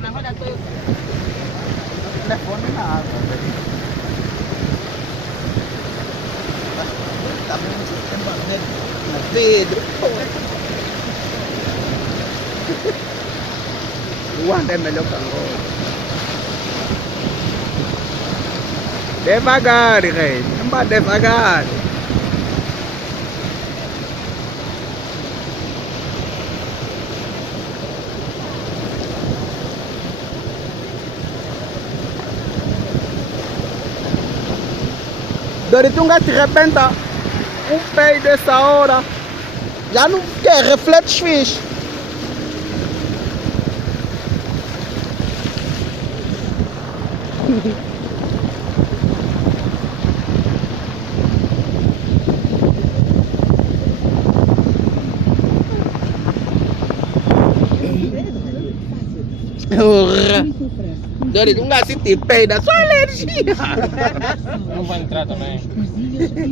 Na roda tô eu. Telefone na água. Tá vendo o sistema no vidro? Luanda é melhor que Angola. Devagar, rei. Não vai devagar. Doritunga te arrebenta um peido dessa hora. Já não quer, refletes fixe. Doritunga se te peida, só alergia. Não vai entrar também.